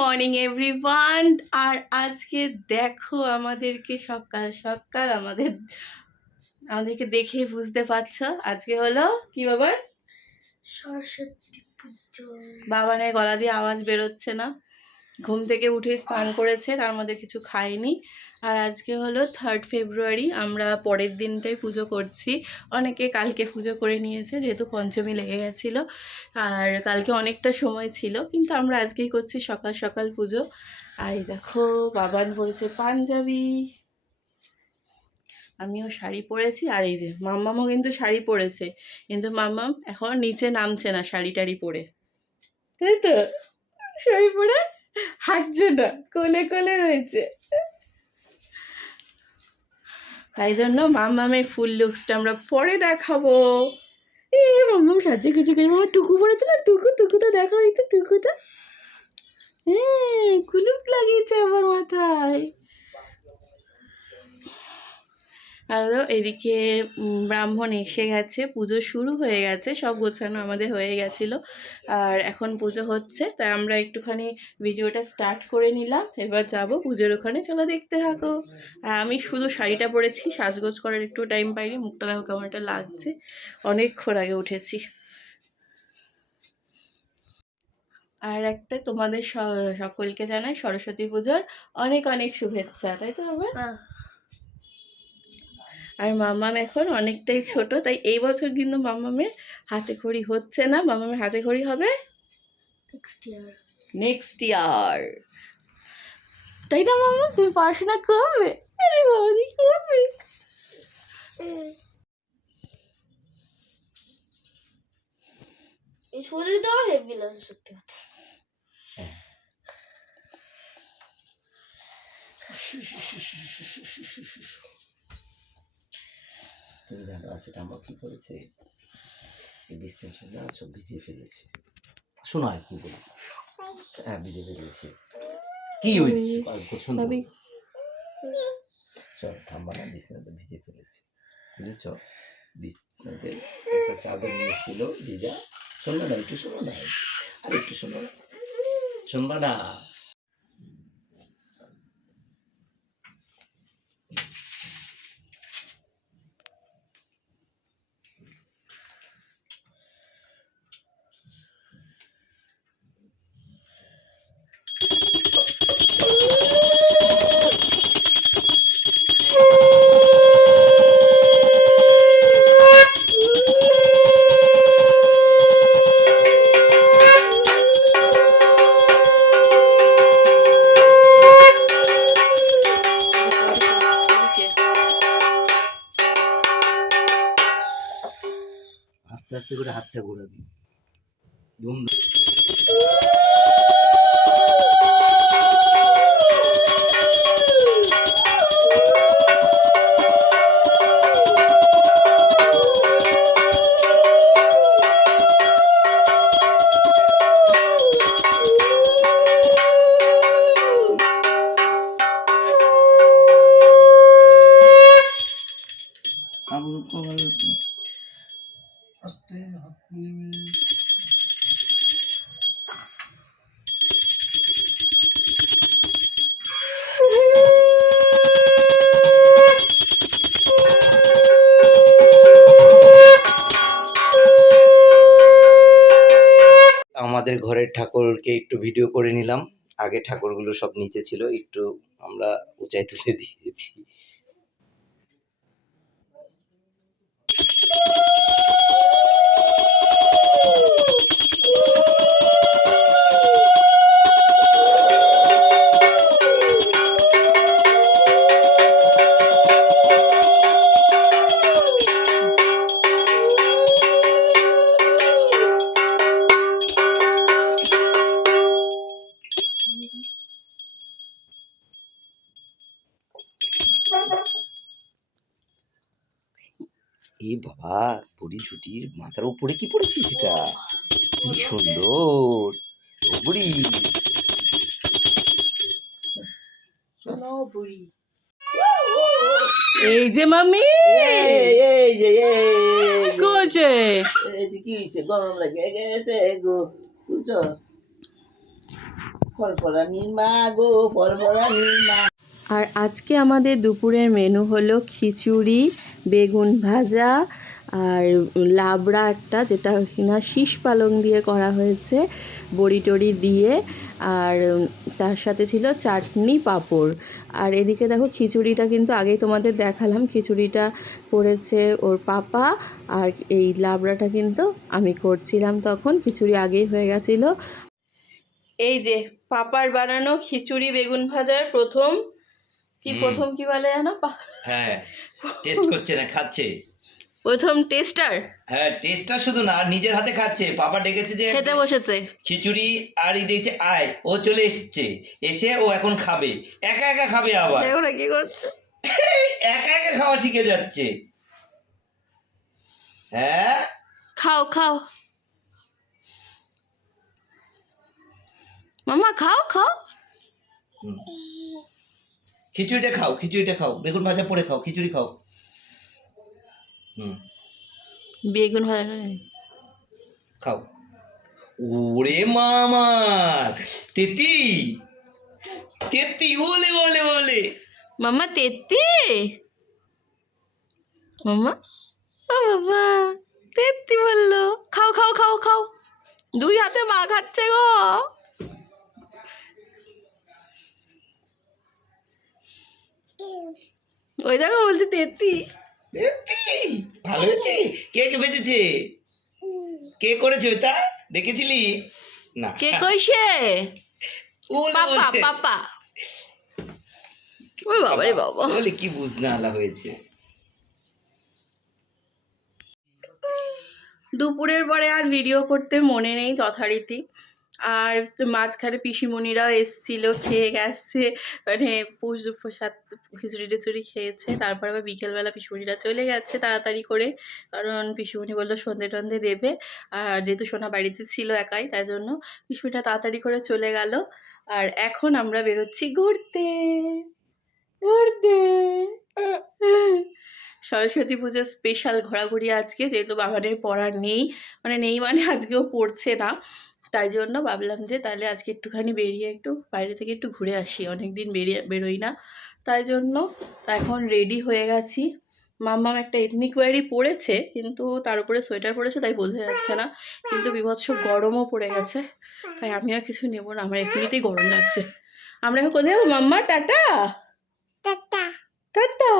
Morning everyone আর আজকে দেখো আমাদেরকে সকাল সকাল আমাদের আমাদেরকে দেখে বুঝতে পারছ। আজকে হলো কি বাবার? সরস্বতী পুজো। বাবানের গলা দিয়ে আওয়াজ বেরোচ্ছে না। ঘুম থেকে উঠে স্নান করেছে তার মধ্যে কিছু খায়নি আর আজকে হলো থার্ড ফেব্রুয়ারি আমরা পরের দিনটাই পুজো করছি। অনেকে কালকে পুজো করে নিয়েছে, যেহেতু পঞ্চমী লেগে গেছিল। আর কালকে অনেকটা সময় ছিল, কিন্তু আমরা আজকেই করছি সকাল সকাল পুজো। আর দেখো, বাবান পরেছে পাঞ্জাবি। আমিও শাড়ি পরেছি, আর এই যে মাম্মামও কিন্তু শাড়ি পরেছে। কিন্তু মাম্মাম এখন নিচে নামছে না শাড়ি টাড়ি পরে। তাই তো? শাড়ি পরে হাঁটছে না, কোলে কোলে রয়েছে। তাই জন্য মামামের ফুল লুকসটা আমরা পরে দেখাবো। এ মামাম সাজে কিছু কিছু মামা টুকু পড়েছে না টুকু টুকুটা দেখো এই তো। টুকুটা হ্যাঁ কুলুপ লাগিয়েছে আমার মাথায়। আর এদিকে ব্রাহ্মণ এসে গেছে, পুজো শুরু হয়ে গেছে, সব গোছানো আমাদের হয়ে গেছিল, আর এখন পুজো হচ্ছে তাই আমরা একটুখানি ভিডিওটা স্টার্ট করে নিলাম, এবার যাব পুজোর ওখানে, চলো দেখতে থাকো। আমি শুধু শাড়িটা পরেছি, সাজগোজ করার একটু টাইম পাইনি, মুখটা দেখো কেমন একটা লাগছে, অনেকক্ষণ আগে উঠেছি। আর একটা তোমাদের সকলকে জানাই সরস্বতী পুজোর অনেক অনেক শুভেচ্ছা, তাই তো বাবা হ্যাঁ। আর মামাম এখন অনেকটাই ছোট তাই এই বছর কিন্তু মামামের হাতে খড়ি হচ্ছে না। মামামের হাতে খড়ি হবে নেক্সট ইয়ার নেক্সট ইয়ার তাই না মামা? তুমি পড়াশোনা করবে? করবে? এই ছবি তো হেভি লাগছে সত্যি কথা। তুমি জানো আছে আমরা কি করেছে? এই বিশ্লেষণ না সব ভিজিয়ে ফেলেছে। শোনো আর কি বলি। হ্যাঁ ভিজিয়ে ফেলেছে। কি ওই ভাবি। চল থাম্বা না বিছনাতে ভিজিয়ে ফেলেছে। বুঝেছ? বিছনাতে একটা চাদর নিয়েছিল ভিজা। শোনো না একটু শোনো না। আর একটু শোনো। শুনবা না। আস্তে আস্তে করে হাতটা ঘোরাবি। ধুম আমাদের ঘরের ঠাকুরকে একটু ভিডিও করে নিলাম। আগে ঠাকুরগুলো সব নিচে ছিল, একটু আমরা উঁচাই তুলে দিয়েছি। বাবা বুড়ি ঝুটির মাথার উপরে কি পড়েছিস এটা কি সুন্দর। বুড়ি। এই যে মামি! এই যে যে কি হয়েছে? গরম লাগে গেছে গো। বুঝছ? ফরফরানির মা গো ফরফরানির মা। আর আজকে আমাদের দুপুরের মেনু হলো খিচুড়ি বেগুন ভাজা আর লাবড়া একটা, যেটা কিনা শীষ পালং দিয়ে করা হয়েছে, বড়ি টড়ি দিয়ে, আর তার সাথে ছিল চাটনি পাঁপড়। আর এদিকে দেখো খিচুড়িটা কিন্তু আগেই তোমাদের দেখালাম, খিচুড়িটা করেছে ওর পাপা, আর এই লাবড়াটা কিন্তু আমি করছিলাম তখন, খিচুড়ি আগেই হয়ে গেছিল। এই যে, পাপার বানানো খিচুড়ি বেগুন ভাজার প্রথম কি প্রথম কি বলে জানো? হ্যাঁ টেস্ট করছে না খাচ্ছে। প্রথম টেস্টার হ্যাঁ টেস্টটা শুধু না নিজের হাতে খাচ্ছে। বাবা ডেকেছে যে খেতে বসেছে। খিচুড়ি আর এই দেখছে আয় ও চলে এসছে। এসে ও এখন খাবে। একা একা খাবে আবার। দেখো না কি করছে। একা একা খাওয়া শিখে যাচ্ছে। হ্যাঁ? খাও খাও। মামা খাও খাও। খিচুড়িটা খাও খিচুড়িটা খাও। বেগুন ভাজা পরে খাও খিচুড়ি খাও। হুম। বেগুন ভাজা খাও। ওরে মামা! তেতি! তেতি বলে বলে বলে। মামা তেত্তি মামা? ও বাবা তেত্তি বলল। খাও খাও খাও খাও। দুই হাতে মা খাচ্ছে গো। ওই দেখো বলছে তেত্তি। তেতি ভালো হয়েছে? কে কে বেঁচেছে কে করেছে ওটা দেখেছিলি? না। কে কইছে? পাপা পাপা। ওই বাবা রে বাবা। বলে কি বুঝনা আলা হয়েছে? দুপুরের পরে আর ভিডিও করতে মনে নেই যথারীতি। আর মাঝখানে পিসিমণিরাও এসছিল, খেয়ে গেছে মানে প্রসাদ খিচুড়ি টিচুড়ি খেয়েছে, তারপর আবার বিকেলবেলা পিসিমণিরা চলে গেছে তাড়াতাড়ি করে, কারণ পিসিমণি বলল সন্ধে টন্ধে দেবে, আর যেহেতু সোনা বাড়িতে ছিল একাই, তাই জন্য পিসিমণিটা তাড়াতাড়ি করে চলে গেল, আর এখন আমরা বেরোচ্ছি ঘুরতে ঘুরতে। সরস্বতী পুজোর স্পেশাল ঘোরাঘুরি আজকে, যেহেতু বাবানের পড়া নেই মানে নেই মানে আজকেও পড়ছে না তাই জন্য ভাবলাম যে তাহলে আজকে একটুখানি বেরিয়ে একটু বাইরে থেকে একটু ঘুরে আসি। অনেক দিন বেরিয়ে বেরোই না। তাই জন্য এখন রেডি হয়ে গেছি। মাম্মাম একটা এথনিক ওয়ারি পরেছে কিন্তু তার উপরে সোয়েটার পরেছে তাই বোঝা যাচ্ছে না। কিন্তু বিভৎস গরমও পড়ে গেছে। তাই আমিও কিছু নেব না আমার এমনিতেই গরম লাগছে। আমরা এখন কোথায় যাব মাম্মা? Tata? Tata. Tata?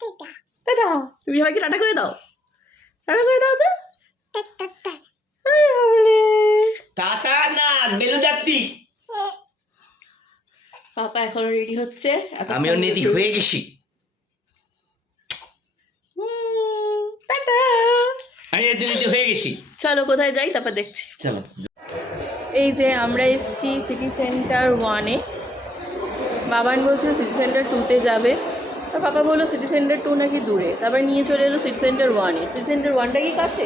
Tata. Tata? তুমি সবাইকে টাটা করে দাও। টাটা করে দাও তো। টাটা। টাটা না বেলু যাত্রী পাপা এখনও রেডি হচ্ছে আমিও নেদি হয়ে গেছি। আমি নেদি হয়ে গেছি। চলো কোথায় যাই? তারপর দেখছি। চলো। এই যে আমরা এসেছি সিটি সেন্টার ওয়ানে বাবান বলছিল সিটি সেন্টার টুতে যাবে। তা পাপা বলল সিটি সেন্টার টু নাকি দূরে? তারপর নিয়ে চলে এলো সিটি সেন্টার ওয়ানে সিটি সেন্টার ওয়ানটা কি কাছে?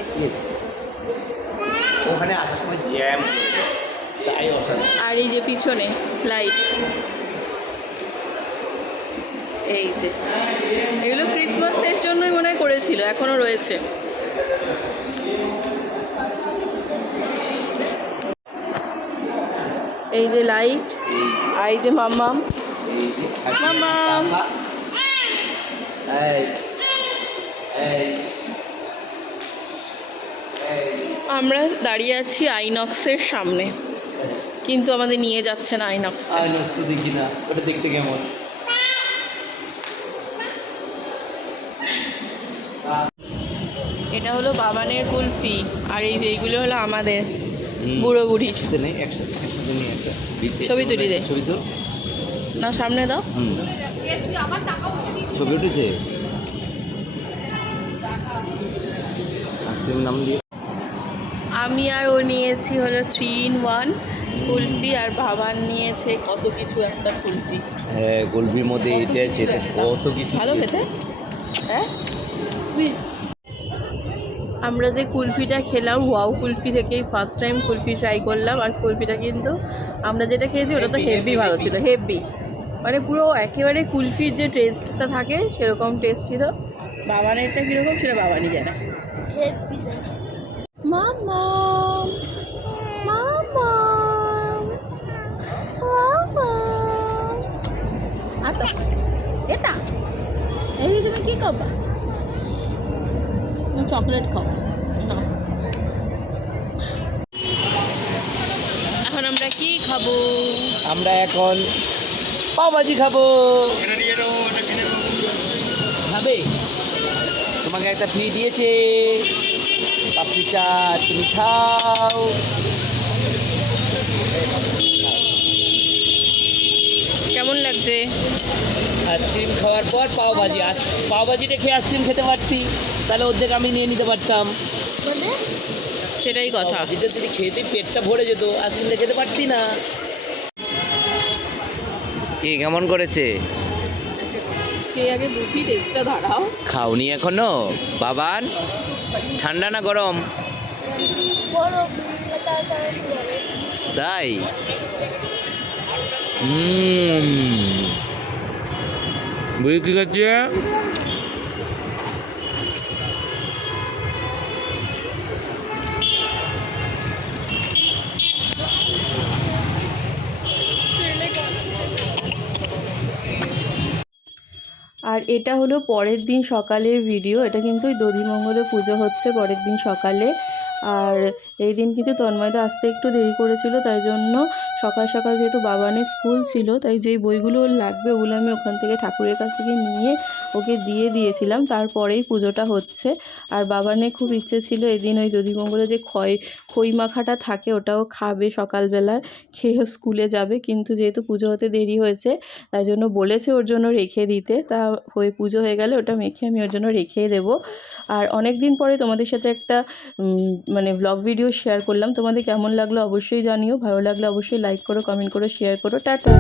ওখানে আসার সময় জ্যাম তাই আর এই যে পিছনে লাইট এই যে এগুলো ক্রিসমাসের জন্যই মনে হয় করেছিল এখনও রয়েছে। এই যে লাইট আর এই যে মাম্মাম মামাম। এই এই আমরা দাঁড়িয়ে আছি আইনক্সের সামনে। কিন্তু আমাদের নিয়ে যাচ্ছে না আইনক্স। আইনক্স তো দেখি না ওটা দেখতে কেমন? এটা হলো বাবানের কুলফি আর এই যে এইগুলো হলো আমাদের বুড়ো বুড়ি। একসাথে নেই একসাথে একসাথে নিয়ে একটা ছবি তুলি দে। ছবি তো না সামনে দাও। ছবি উঠেছে? আইসক্রিম নাম দিয়ে। আমি আর ও নিয়েছি হলো থ্রি ইন ওয়ান কুলফি আর বাবান নিয়েছে কত কিছু একটা কুলফি। হ্যাঁ কুলফির মধ্যে কত এটা কিছু সেটা কত কিছু ভালো খেতে? হ্যাঁ? আমরা যে কুলফিটা খেলাম ওয়াও কুলফি থেকেই ফার্স্ট টাইম কুলফি ট্রাই করলাম আর কুলফিটা কিন্তু আমরা যেটা খেয়েছি ওটা তো হেভি ভালো ছিল হেভি মানে পুরো একেবারে কুলফির যে টেস্টটা থাকে সেরকম টেস্ট ছিল। বাবানেরটা কীরকম সেটা বাবানি জানে। হেভি মামা মামা ও হাত এটা এই তুমি কি খাবা চকলেট খাও। এখন আমরা কি খাব? আমরা এখন পাওভাজি খাব। খাবে তোমাকে একটা ফ্রি দিয়েছে। চাট তুমি খাও। কেমন লাগছে? আইসক্রিম খাওয়ার পর পাও পাওভাজি আস- পাওভাজিটা খেয়ে আইসক্রিম খেতে পারতি তাহলে অর্ধেক আমি নিয়ে নিতে পারতাম। সেটাই কথা। পাওভাজিটা যদি খেতে পেটটা ভরে যেত আইসক্রিমটা খেতে পারতি না। কি কেমন করেছে? কে আগে বুঝি টেস্টটা দাঁড়াও। খাওনি এখনও? বাবান? ঠান্ডা না গরম? তাই? হুম। বুঝি কি আর এটা হলো পরের দিন সকালের ভিডিও এটা কিন্তু দধিমঙ্গলে পুজো হচ্ছে, পরের দিন সকালে। আর এই দিন কিন্তু তন্ময়দা আসতে একটু দেরি করেছিল, তাই জন্য সকাল সকাল যেহেতু বাবানের স্কুল ছিল, তাই যেই বইগুলো ওর লাগবে ওগুলো আমি ওখান থেকে ঠাকুরের কাছ থেকে নিয়ে ওকে দিয়ে দিয়েছিলাম। তারপরেই পুজোটা হচ্ছে। আর বাবানের খুব ইচ্ছে ছিল এদিন ওই দধিমঙ্গলে যে খয় খই মাখাটা থাকে ওটাও খাবে সকালবেলায় খেয়ে স্কুলে যাবে। কিন্তু যেহেতু পুজো হতে দেরি হয়েছে, তাই জন্য বলেছে ওর জন্য রেখে দিতে। তা হয়ে পুজো হয়ে গেলে ওটা মেখে আমি ওর জন্য রেখেই দেবো। আর অনেক দিন পরে তোমাদের সাথে একটা মানে ব্লগ ভিডিও শেয়ার করলাম। তোমাদের কেমন লাগল অবশ্যই জানিও। ভালো লাগলে অবশ্যই লাইক করো কমেন্ট করো শেয়ার করো। টাটা।